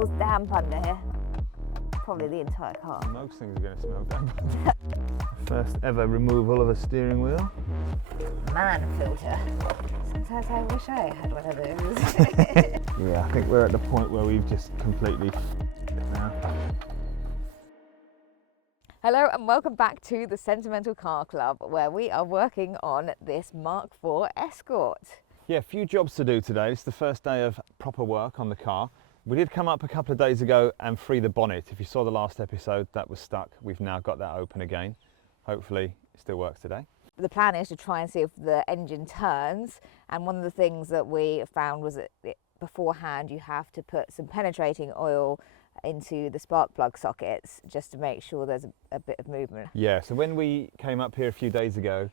smells damp under here. Probably the entire car. Most things are going to smell damp. First ever removal of a steering wheel. Man filter. Sometimes I wish I had one of those. Yeah, I think we're at the point where we've just completely f***ed it now. Hello and welcome back to the Sentimental Car Club, where we are working on this Mark IV Escort. Yeah, a few jobs to do today. It's the first day of proper work on the car. We did come up a couple of days ago and free the bonnet. If you saw the last episode, that was stuck. We've now got that open again. Hopefully it still works today. The plan is to try and see if the engine turns, and one of the things that we found was that beforehand you have to put some penetrating oil into the spark plug sockets just to make sure there's a bit of movement. Yeah, so when we came up here a few days ago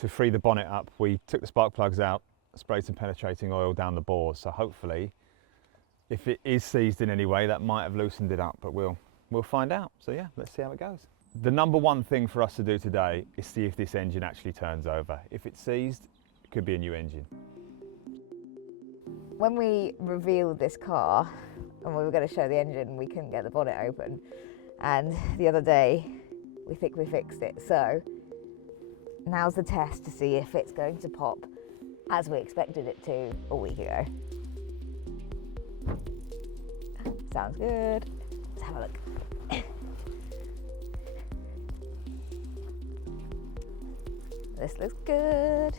to free the bonnet up, we took the spark plugs out, sprayed some penetrating oil down the bores, so hopefully if it is seized in any way that might have loosened it up, but we'll find out. So yeah, let's see how it goes. The number one thing for us to do today is see if this engine actually turns over. If it's seized, it could be a new engine. When we revealed this car and we were going to show the engine, we couldn't get the bonnet open, and the other day we think we fixed it, so now's the test to see if it's going to pop as we expected it to a week ago. Sounds good. Let's have a look. This looks good.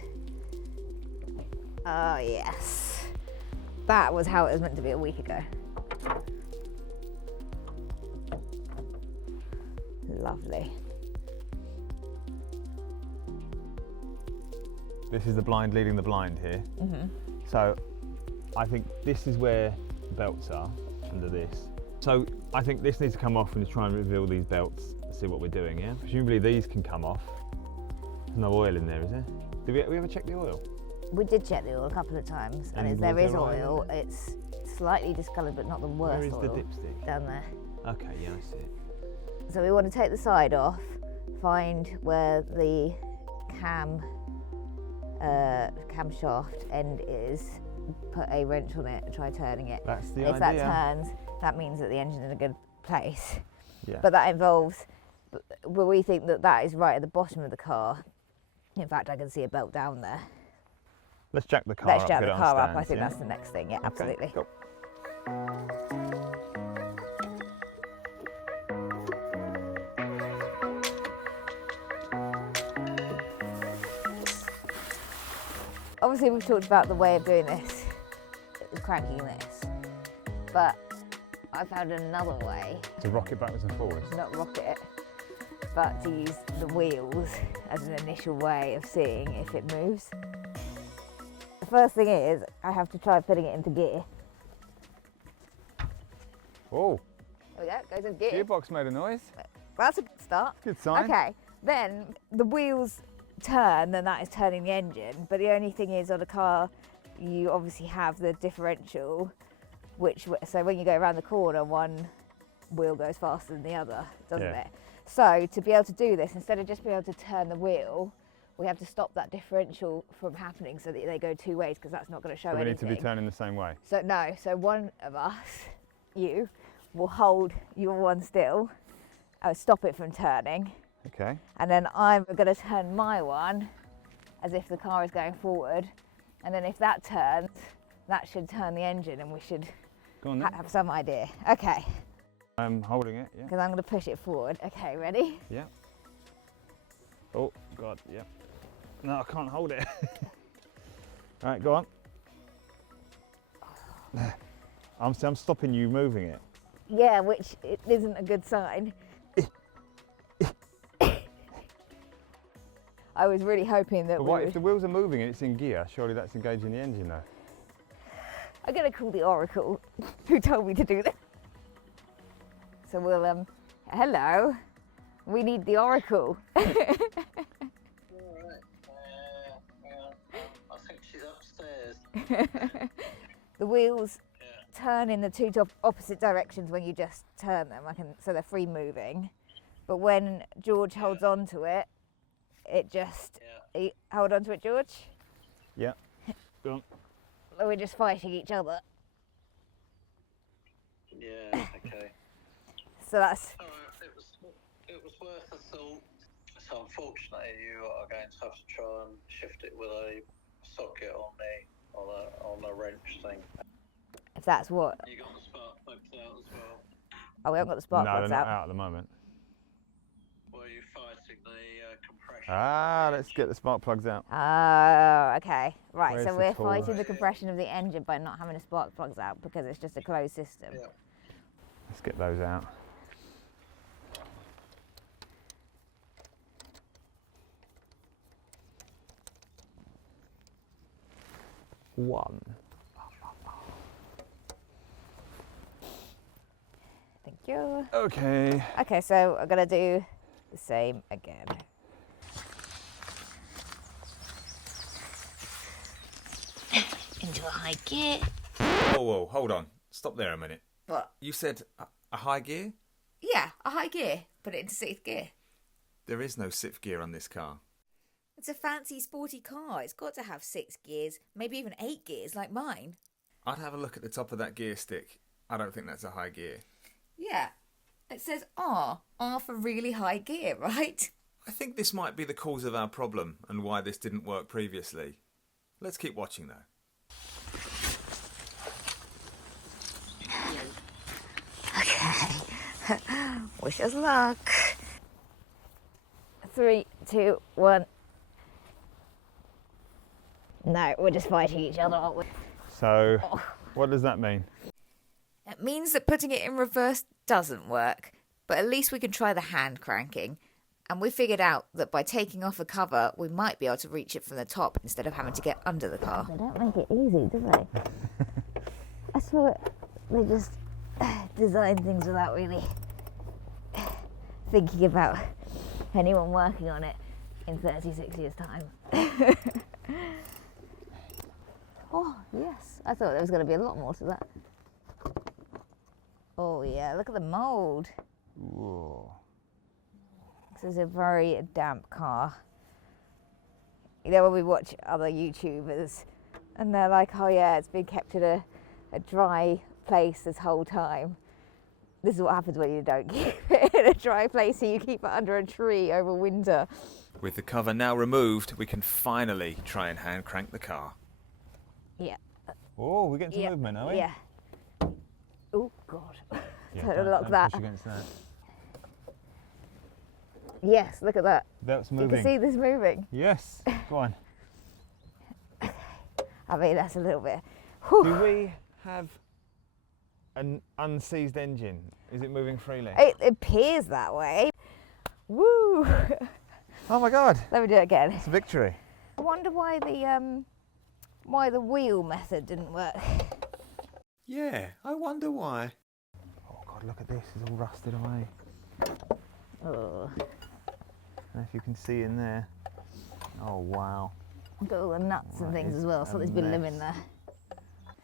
Oh yes. That was how it was meant to be a week ago. Lovely. This is the blind leading the blind here. Mm-hmm. So I think this is where the belts are, under this. So I think this needs to come off and try and reveal these belts and see what we're doing, yeah? Presumably these can come off. There's no oil in there, is there? Did we ever check the oil? We did check the oil a couple of times, and there is oil. It's slightly discoloured, but not the worst oil. Where is the dipstick? Down there. Okay, yeah, I see it. So we want to take the side off, find where the camshaft end is, put a wrench on it and try turning it. That's the idea. If that turns, that means that the engine's in a good place. Yeah. But that involves, well, we think that that is right at the bottom of the car. In fact, I can see a belt down there. Let's jack the car up. Let's jack the car up. I stands, think yeah? that's the next thing. Yeah, absolutely. Okay, cool. Obviously, we've talked about the way of doing this, cranking this, but I found another way. To rock it backwards and forwards? Not rock it, but to use the wheels as an initial way of seeing if it moves. The first thing is, I have to try putting it into gear. Oh! There we go, goes in gear. Gearbox made a noise. That's a good start. Good sign. Okay, then the wheels turn, then that is turning the engine, but the only thing is on a car you obviously have the differential, so when you go around the corner one wheel goes faster than the other, doesn't it? So to be able to do this, instead of just being able to turn the wheel, we have to stop that differential from happening so that they go two ways, because that's not going to show anything. We need to be turning the same way. So no, so one of us, you, will hold your one still, stop it from turning. Okay. And then I'm going to turn my one as if the car is going forward. And then if that turns, that should turn the engine and we should have some idea. Okay. I'm holding it, yeah. Because I'm going to push it forward. Okay, ready? Yeah. Oh, God, yeah. No, I can't hold it. All right, go on. I'm stopping you moving it. Yeah, which it isn't a good sign. I was really hoping that if the wheels are moving and it's in gear, surely that's engaging the engine though. I'm going to call the Oracle who told me to do this. So we'll, hello, we need the Oracle. All right, I think she's upstairs. The wheels turn in the two opposite directions when you just turn them, so they're free moving. But when George holds on to it, it just, hold on to it, George. Yeah, go on. We're just fighting each other. Yeah. Yeah, okay. So that's Alright, it was worth a thought. So unfortunately you are going to have to try and shift it with a socket on the wrench thing. if that's what. You got the spark plugs out as well. Oh, we haven't got the spark No, plugs they're not out. out at the moment. Were you fighting the compression? Ah, let's get the spark plugs out. Oh, okay. Right, Where's so the we're tool? fighting the compression of the engine by not having the spark plugs out because it's just a closed system. Yeah. Let's get those out. One. Thank you. Okay. Okay, so I'm gonna do the same again. Into a high gear. Whoa, hold on. Stop there a minute. What? You said a high gear? Yeah, a high gear. Put it into sixth gear. There is no sixth gear on this car. It's a fancy sporty car. It's got to have 6 gears, maybe even 8 gears like mine. I'd have a look at the top of that gear stick. I don't think that's a high gear. Yeah. It says R. R for really high gear, right? I think this might be the cause of our problem and why this didn't work previously. Let's keep watching though. Okay. Wish us luck. 3, 2, 1. No, we're just fighting each other, aren't we? So, what does that mean? It means that putting it in reverse doesn't work, but at least we can try the hand cranking. And we figured out that by taking off a cover, we might be able to reach it from the top instead of having to get under the car. They don't make it easy, do they? I swear they just design things without really thinking about anyone working on it in 36 years' time. Oh, yes. I thought there was going to be a lot more to that. Oh, yeah. Look at the mould. Whoa. This is a very damp car. You know, when we watch other YouTubers and they're like, oh, yeah, it's been kept in a dry place this whole time. This is what happens when you don't keep it in a dry place and you keep it under a tree over winter. With the cover now removed, we can finally try and hand crank the car. Yeah. Oh, we're getting some movement, are we? Yeah. Oh, God. Yeah, Don't lock that. push against that. Yes, look at that. That's You moving. can see this moving. Yes, go on. I mean, that's a little bit. Do we have an unseized engine? Is it moving freely? It appears that way. Woo! Oh my God, Let me do it again. it's a victory. I wonder why the wheel method didn't work. Yeah, I wonder why. Oh God, look at this, it's all rusted away. Oh, I don't know if you can see in there. Oh wow. got all the nuts and That things is as well. a Something's been living mess. there.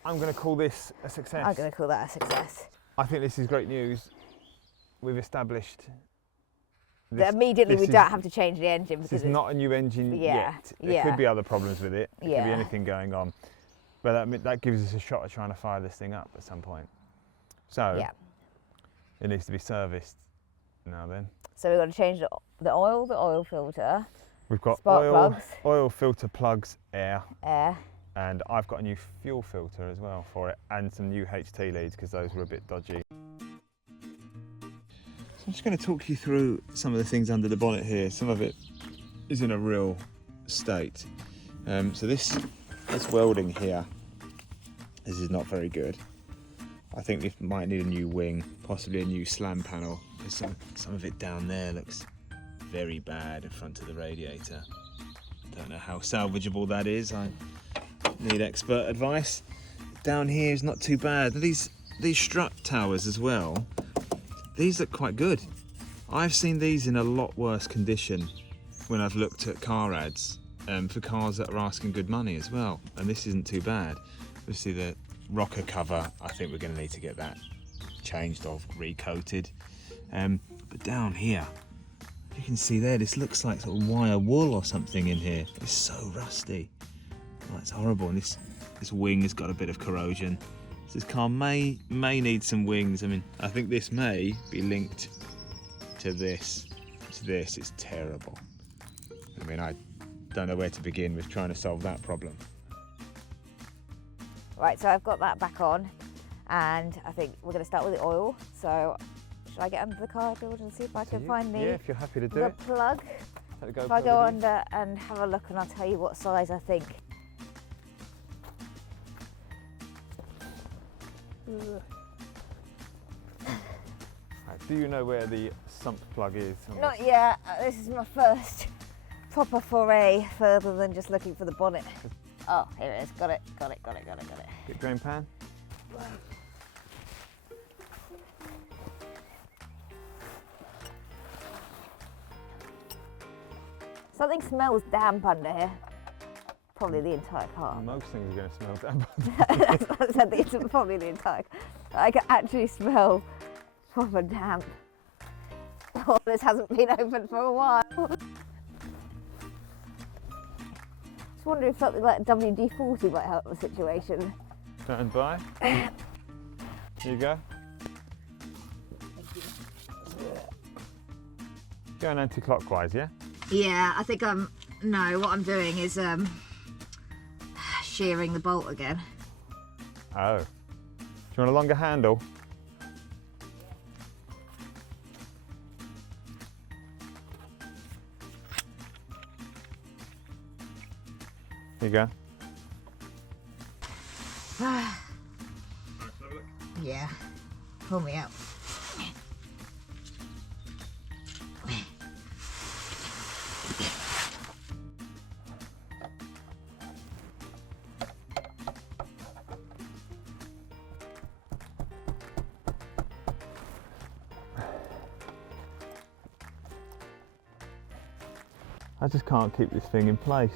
I'm going to call this a success. I'm going to call that a success. I think this is great news. We've established That immediately we this don't is- have to change the engine This because is not a new engine Yeah, yet. There yeah. could be other problems with it. There could be Yeah. anything going on. But that gives us a shot at trying to fire this thing up at some point. So yeah. it needs to be serviced now then. So we've got to change the oil filter, We've got Spark plugs. oil filter plugs, air, air. and I've got a new fuel filter as well for it, and some new HT leads because those were a bit dodgy. So I'm just going to talk you through some of the things under the bonnet here. Some of it is in a real state. So this welding here, this is not very good. I think this might need a new wing, possibly a new slam panel. There's some of it down there looks very bad in front of the radiator. Don't know how salvageable that is. I need expert advice. Down here is not too bad. These strut towers as well, these look quite good. I've seen these in a lot worse condition when I've looked at car ads for cars that are asking good money as well, and this isn't too bad. Obviously the rocker cover, I think we're going to need to get that changed or recoated. But down here, you can see there, this looks like sort of wire wool or something in here. It's so rusty. Oh, it's horrible. And this wing has got a bit of corrosion. This car may need some wings. I mean, I think this may be linked to this. It's terrible. I mean, I don't know where to begin with trying to solve that problem. Right, so I've got that back on, and I think we're going to start with the oil. So should I get under the car, George, and see if I can find Yeah, if you're happy to do the it. plug? If I go under and have a look, and I'll tell you what size I think. Right, do you know where the sump plug is? Not yet. This is my first proper foray further than just looking for the bonnet. Oh, here it is. Got it. Get drain pan. Something smells damp under here. Probably the entire car. Most things are going to smell damp. That's what I said. It's probably the entire car. I can actually smell proper damp. Oh, this hasn't been opened for a while. Just wondering if something like WD-40 might help the situation. Stand by. Here you go. Going anti-clockwise, yeah? Yeah, I think no, what I'm doing is shearing the bolt again. Oh. Do you want a longer handle? Here you go. Yeah, pull me out. I just can't keep this thing in place.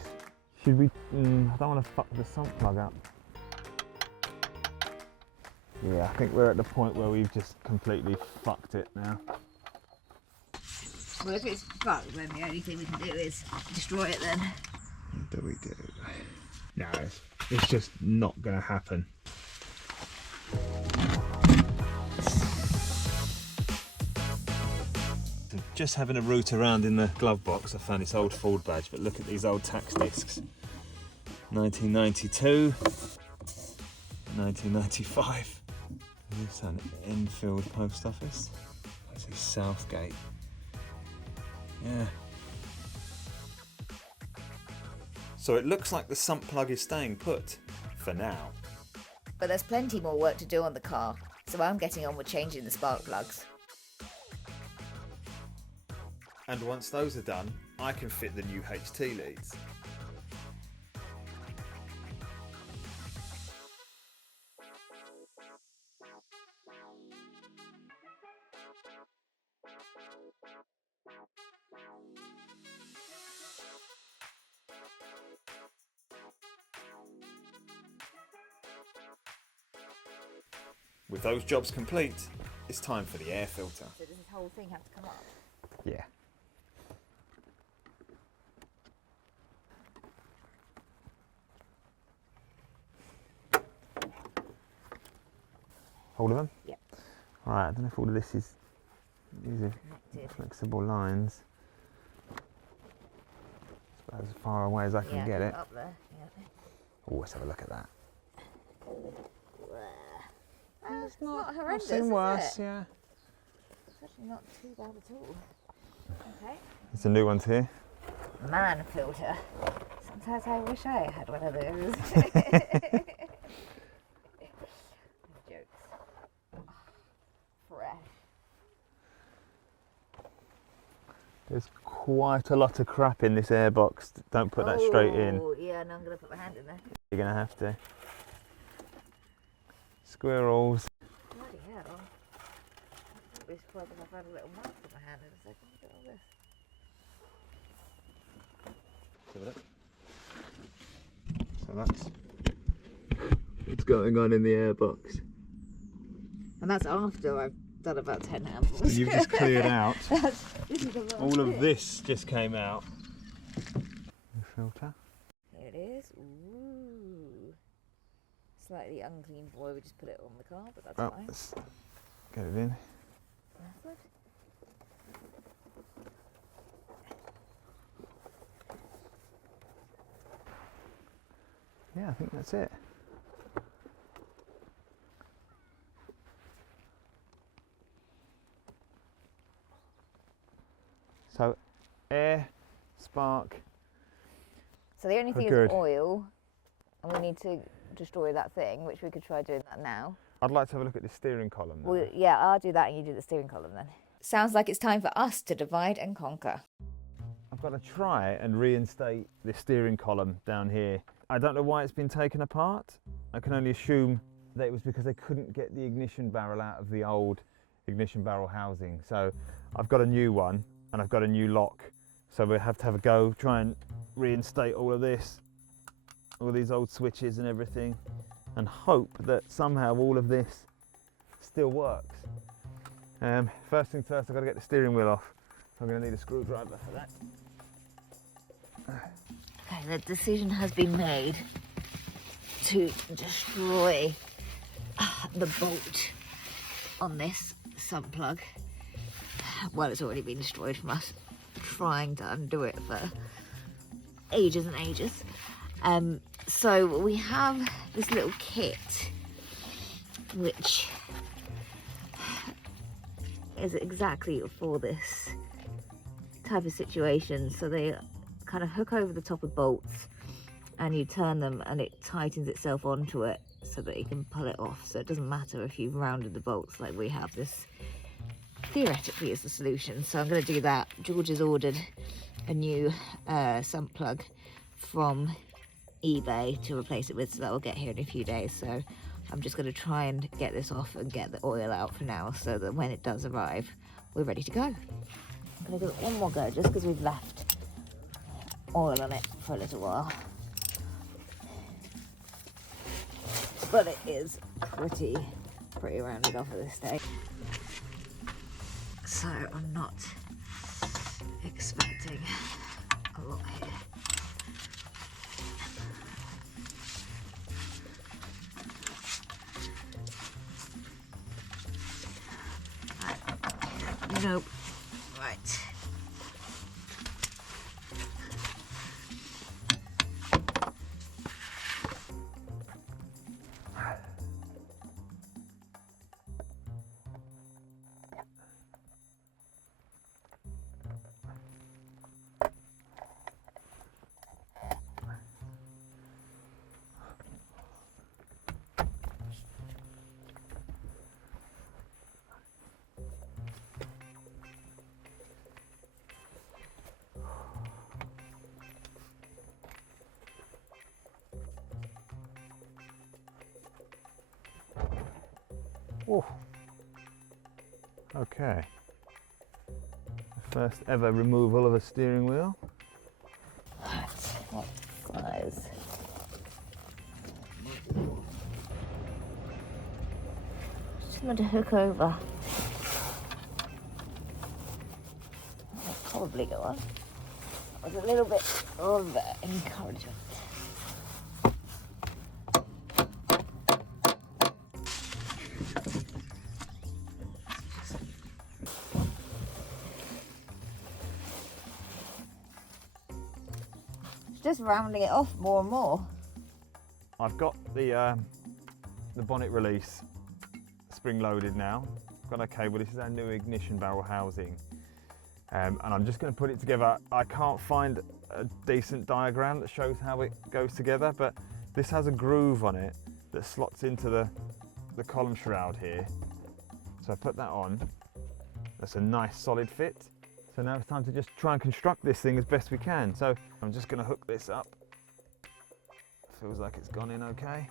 Should we? I don't want to fuck the sump plug up. Yeah, I think we're at the point where we've just completely fucked it now. Well, if it's fucked, then the only thing we can do is destroy it then. What do we do? No, it's just not going to happen. Just having a route around in the glove box, I found this old Ford badge, but look at these old tax discs. 1992, 1995. This is an Enfield post office. This is Southgate. Yeah. So it looks like the sump plug is staying put, for now. But there's plenty more work to do on the car, so I'm getting on with changing the spark plugs. And once those are done, I can fit the new HT leads. With those jobs complete, it's time for the air filter. So does this whole thing have to come up? Yeah. All of them? Yep. Alright, I don't know if all of this is, these are flexible lines. It's about as far away as I can get it. Up there. Yeah. Oh, let's have a look at that. It's not horrendous, I've seen is worse, it? yeah. It's actually not too bad at all. Okay. There's some new ones here. Man filter. Sometimes I wish I had one of those. Jokes. Fresh. There's quite a lot of crap in this air box. Don't put that straight in. Oh, yeah, no, I'm going to put my hand in there. You're going to have to. Squirrels. Bloody hell. I'll be surprised if I find a little mark in my hand in a second. Look at all this. So that's what's going on in the air box. And that's after I've done about 10 handfuls. You've just cleared out. This is the last All of bit. this just came out. The filter. Here it is. Ooh. slightly unclean why we just put it on the car, but that's Well, fine. let's get it in. Method. Yeah, I think that's it. So, air, spark. So the only thing good. is oil, and we need to destroy that thing, which we could try doing that now. I'd like to have a look at the steering column now. Well, yeah, I'll do that and you do the steering column then. Sounds like it's time for us to divide and conquer. I've got to try and reinstate the steering column down here. I don't know why it's been taken apart. I can only assume that it was because they couldn't get the ignition barrel out of the old ignition barrel housing. So I've got a new one and I've got a new lock. So we'll have to have a go, try and reinstate all of this, all these old switches and everything, and hope that somehow all of this still works. First things first, I've got to get the steering wheel off. I'm going to need a screwdriver for that. Okay, the decision has been made to destroy the bolt on this sump plug. Well, it's already been destroyed from us trying to undo it for ages and ages. So we have this little kit which is exactly for this type of situation. So they kind of hook over the top of bolts and you turn them and it tightens itself onto it so that you can pull it off. So it doesn't matter if you've rounded the bolts like we have. This theoretically is the solution. So I'm going to do that. George has ordered a new sump plug from eBay to replace it with, so that will get here in a few days. So I'm just going to try and get this off and get the oil out for now so that when it does arrive, we're ready to go. I'm going to give it one more go just because we've left oil on it for a little while. But it is pretty rounded off at this stage. So I'm not expecting a lot here. Nope. Right. Oh. Okay. The first ever removal of a steering wheel. What size? Just want to hook over. I'll probably go on. That was a little bit of encouragement. Just rounding it off more and more. I've got the bonnet release spring loaded now. Got a cable. This is our new ignition barrel housing, and I'm just going to put it together. I can't find a decent diagram that shows how it goes together, but this has a groove on it that slots into the column shroud here. So I put that on. That's a nice solid fit. So now it's time to just try and construct this thing as best we can. So I'm just going to hook this up. Feels like it's gone in okay.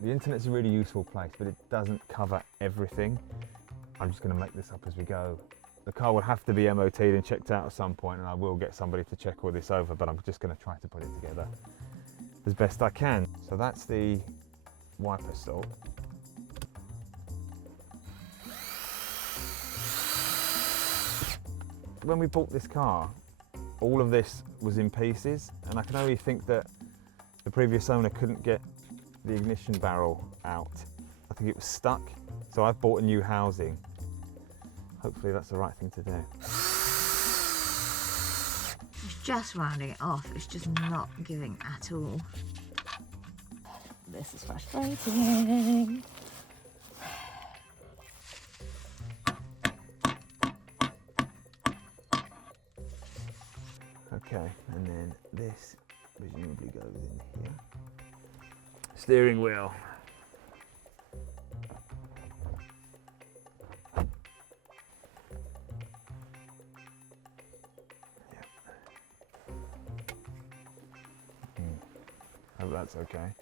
The internet's a really useful place, but it doesn't cover everything. I'm just going to make this up as we go. the car will have to be MOT'd and checked out at some point, and I will get somebody to check all this over, but I'm just going to try to put it together as best I can. So that's the wiper salt. When we bought this car, all of this was in pieces, and I can only think that the previous owner couldn't get the ignition barrel out. I think it was stuck, so I've bought a new housing. Hopefully that's the right thing to do. It's just rounding it off, it's just not giving at all. This is frustrating. Okay, and then this presumably goes in here. Steering wheel. Hope that's okay.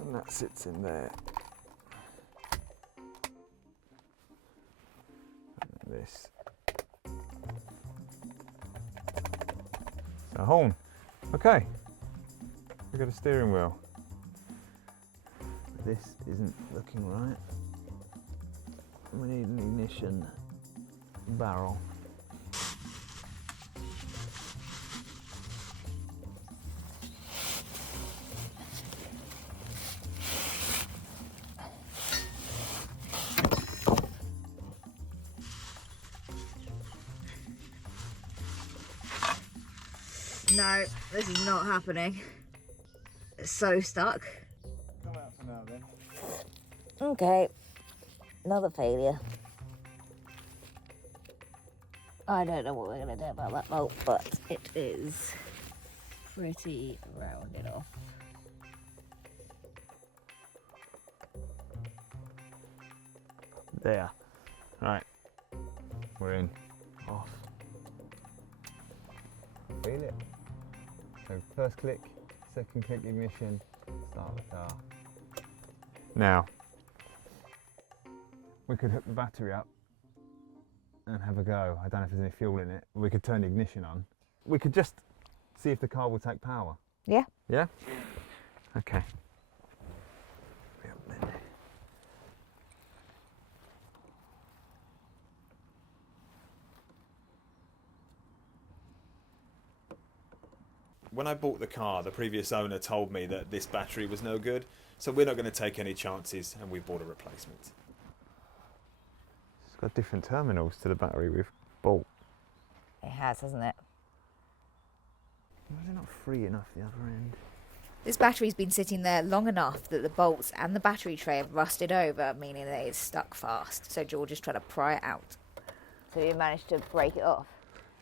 And that sits in there. And this. So horn. Okay. We've got a steering wheel. This isn't looking right. We need an ignition barrel. No, this is not happening. It's so stuck. Come out for now then. Okay, another failure. I don't know what we're going to do about that bolt, but it is pretty rounded off. There. Right. We're in. Off. Feel it. So first click, second click ignition, start the car. Now, we could hook the battery up and have a go. I don't know if there's any fuel in it. We could turn the ignition on. We could just see if the car will take power. Yeah. Yeah? Okay. When I bought the car, the previous owner told me that this battery was no good, so we're not going to take any chances, and we bought a replacement. It's got different terminals to the battery we've bought. It has, hasn't it? Why is it not free enough the other end? This battery's been sitting there long enough that the bolts and the battery tray have rusted over, meaning that it's stuck fast. So George is trying to pry it out. So you managed to break it off?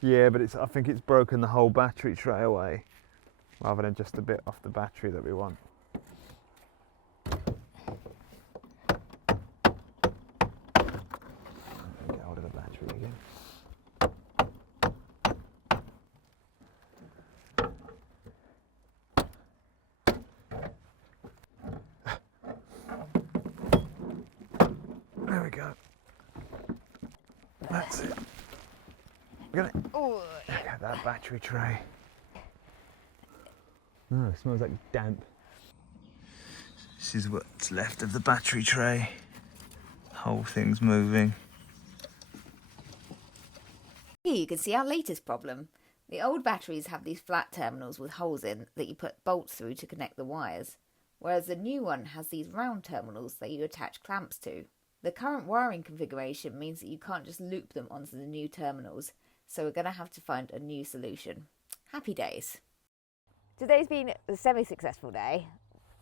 Yeah, but I think it's broken the whole battery tray away, rather than just a bit off the battery that we want. Get hold of the battery again. There we go. That's it. Look at it. Oh, Look at that battery tray. Oh, it smells like damp. This is what's left of the battery tray. The whole thing's moving. here you can see our latest problem. The old batteries have these flat terminals with holes in that you put bolts through to connect the wires, whereas the new one has these round terminals that you attach clamps to. The current wiring configuration means that you can't just loop them onto the new terminals, so we're going to have to find a new solution. Happy days. Today's been a semi-successful day.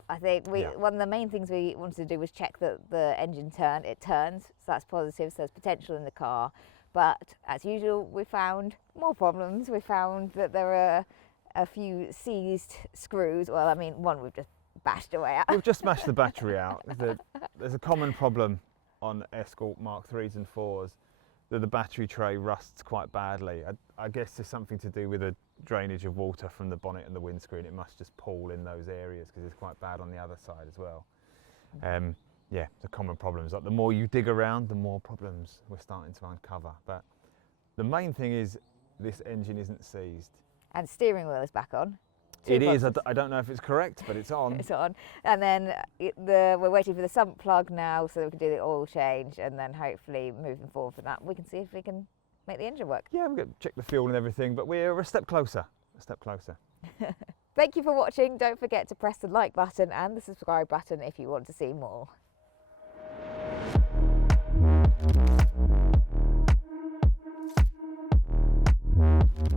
I think one of the main things we wanted to do was check that the engine turned. It turns, so that's positive, so there's potential in the car. But as usual, we found more problems. We found that there are a few seized screws. Well, I mean, one we've just bashed away at. We've just smashed the battery out. There's a common problem on Escort Mark 3s and 4s that the battery tray rusts quite badly. I guess there's something to do with the drainage of water from the bonnet and the windscreen. It must just pool in those areas because it's quite bad on the other side as well. yeah, the common problems. Like the more you dig around, the more problems we're starting to uncover. But the main thing is this engine isn't seized. And steering wheel is back on. It is. boxes. I don't know if it's correct, but it's on. It's on. And then we're waiting for the sump plug now so that we can do the oil change, and then hopefully moving forward from that we can see if we can make the engine work. Yeah, we've got to check the fuel and everything, but we're a step closer. A step closer. Thank you for watching. Don't forget to press the like button and the subscribe button if you want to see more.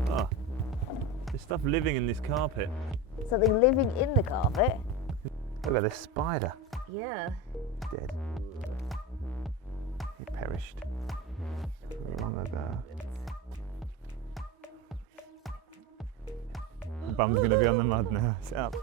Oh, there's stuff living in this carpet. Something living in the carpet. Look at this spider. Yeah. Dead. It perished long ago. Bum's going to be on the mud now. Sit up.